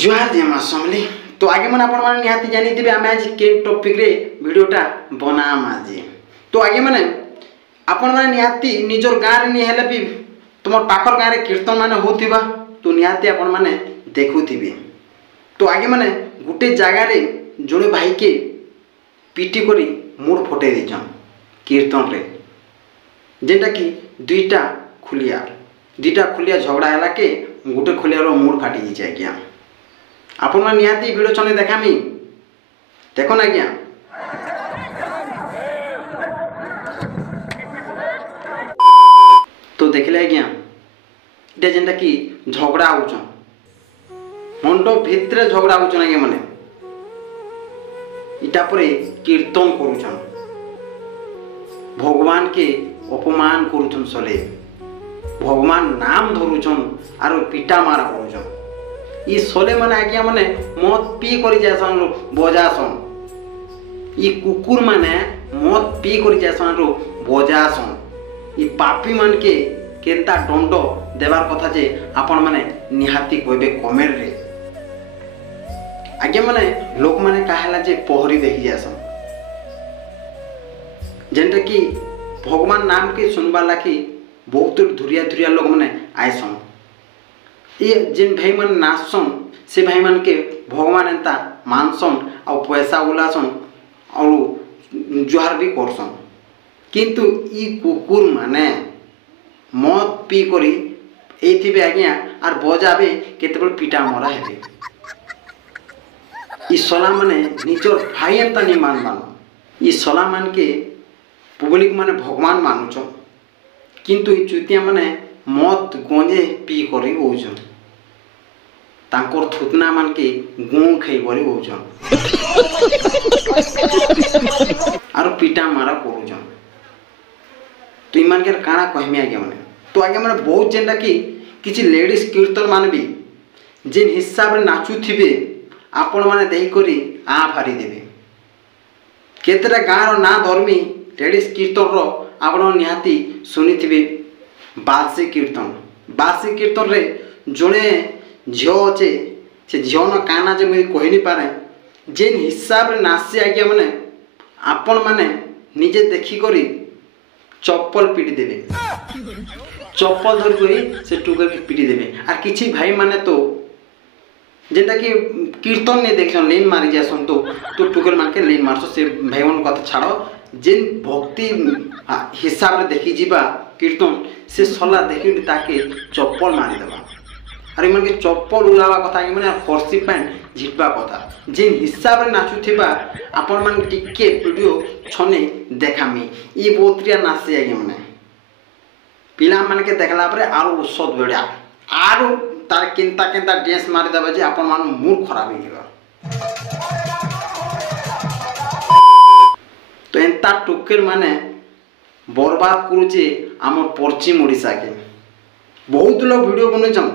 जुहार जय माँ समली। तो आगे मैंने आपण निहाती जानी थे आम आज के टॉपिक रे वीडियोटा बनाम आज। तो आगे मैंने आपण मैंने निहाती निजर गाँव में नहीं हेले भी तुम पाखर गाँव में कीर्तन मान होथिबा तो निहाती आपण मैंने देखुथिबे। तो आगे मैंने गोटे जगार जोड़े भाई के पिटी करी मुड़ फटे देछन कीर्तन रे, जेटा कि दुईटा खुलिया झगड़ा है के गोटे खुलियार मुड़ फाटी जाए आज्ञा। आपण मैंने निहाती वीडियो चले देखामी देखो ना आज्ञा। तो देखले आज्ञा इटा जेनटा कि झगड़ा होचन मंडप भितर झगड़ा होचन आज्ञा माने इटा परे कीर्तन करूछन भगवान के अपमान करूछन सले भगवान नाम धरुछन आरो पिटा मारा करूछन। ये सोले माने आज्ञा माने मद पी करी जासन बजासन, ये कुकुर माने मद पी करी जासन रो बजासन। ये पापी मान के केनता दंड देवार कथा जे आपण माने निहाती कहबे कमेंट रे। आज्ञा माने लोक माने कहला जे पहरी देखि जासन जेनटा कि भगवान नाम के सुनबा लाखी बहुत धुरिया लोग माने आयसन। ये जिन भाई मन नाचसन से भाई मन के भगवान एंता मानसन और पैसा उलासन और जुहार भी करसन। किंतु ई कुकुर माने मद पी करी एथिबे आज्ञा आर बजाबे केतेबेल पिटा मरा हेबे। ई सला माने निजर भाई एंता नहीं मानबान, ई सला मान के पब्लिक माने भगवान मानुछन किंतु ई चुतिया माने मद गंजे पी करी ओछन तांकर थुतना मान के गूं खाई बरी ओछन आर पिटा मारा करूछन। तो इमान के काना कहमी आगे माने तो आगे माने बहुत जेनटा कि किछि लेडीज कीर्तन मान भी जिन हिसाब रे नाचु थिबे आपण माने देही करी आ फारी देबे। केतेटा गाँव ना धर्मी लेडीज कीर्तन रो आपण निहाती सुनी थिबे। बासी कीर्तन रे जड़े झील अच्छे से झील न काना जे मुझे कही नहीं पारे जेन हिसाब रे नाचे आज्ञा माने आपण माने निजे देखी करी चप्पल पिटी देबे, चप्पल धर करी से टुकर के पिटी देबे। आर किछि भाई माने तो जेंटा कि कीर्तन नहीं देखछन लेन मारी जासन तो टुकर मार के लेन मारसो से भाई मन कथा छाड़ो जेन भक्ति हिसाब रे देखी जीवा कीर्तन से सला देखी ताके चप्पल मारी देबा। अरे मन के चप्पल उलावा कथा माने फर्सी पैंट झिटबा कथा जेन हिसाब रे नाचु थिबा आपण मन टिके वीडियो छने देखामी। ई बोत्रिया नाचे आगे माने पिला मन के देखला परे आरो उसद बेडा आरो तार केनता डांस मारी देबा जे आपण मन मूड खराब हो गेबा। तो एंता टुकेर माने बर्बाद करूचे आम पश्चिम ओडिशा के बहुत लोग वीडियो बनोचन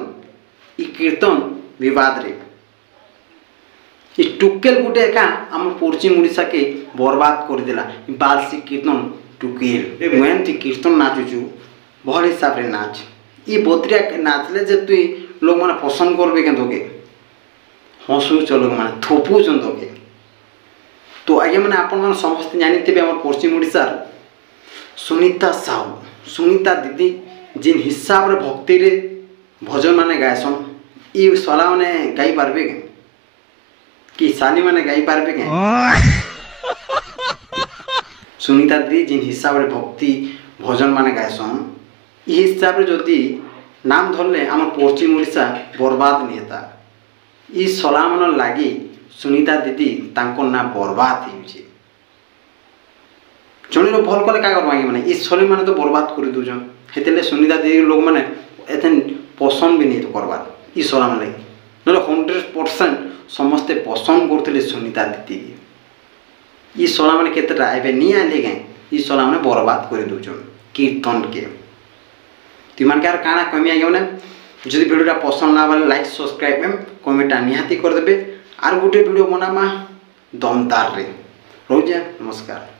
ई कीर्तन विवाद रे। ई टुकेल गुटे एका आम पश्चिम ओडिशा के बर्बाद कर देला। बालसी कीर्तन टुकेल मैं थी कीर्तन नाचुचु भल हिसाब रे नाच ई बोत्रिया नाचले जे तुई लोग माने पसंद करबे के तोके हंसुच लोग माने थोपुचन तोके। तो आगे मैंने आपण मन समस्त जानी थे आम पश्चिम ओडिशा सुनीता साहू सुनीता दीदी जिन हिसाब रे भक्ति रे भजन माने गायसन ई सला माने गाई पारबे के कि साली माने गाई पारबे के। सुनीता दीदी जिन हिसाब रे भक्ति भजन माने गायसन ई हिसाब रे जदि नाम धरले आम पश्चिम ओडिशा बर्बाद नहीं हेता। ई सला मन लागी सुनीता दीदी तांको ना बर्बाद होउछे। जणीर भल कले का करबा माने ई सले माने तो बर्बाद कर दोजन हेतेले सुनीता दीदी लोग माने एथन पसंद भी नहीं तो करबार ई सला माने नले 100% समस्ते पसंद करथिले सुनीता दीदी। ई सला माने केतेटा एबे नि आले गए ई सला माने बर्बाद कर दोजन कीर्तन के। तिमान के काना कमी आ गयो ने जदि वीडियोटा पसंद ना वाले लाइक सब्सक्राइब एम कमेंट निहाती कर देबे। आर गोटे वीडियो बनामा दमदार रे रोजा नमस्कार।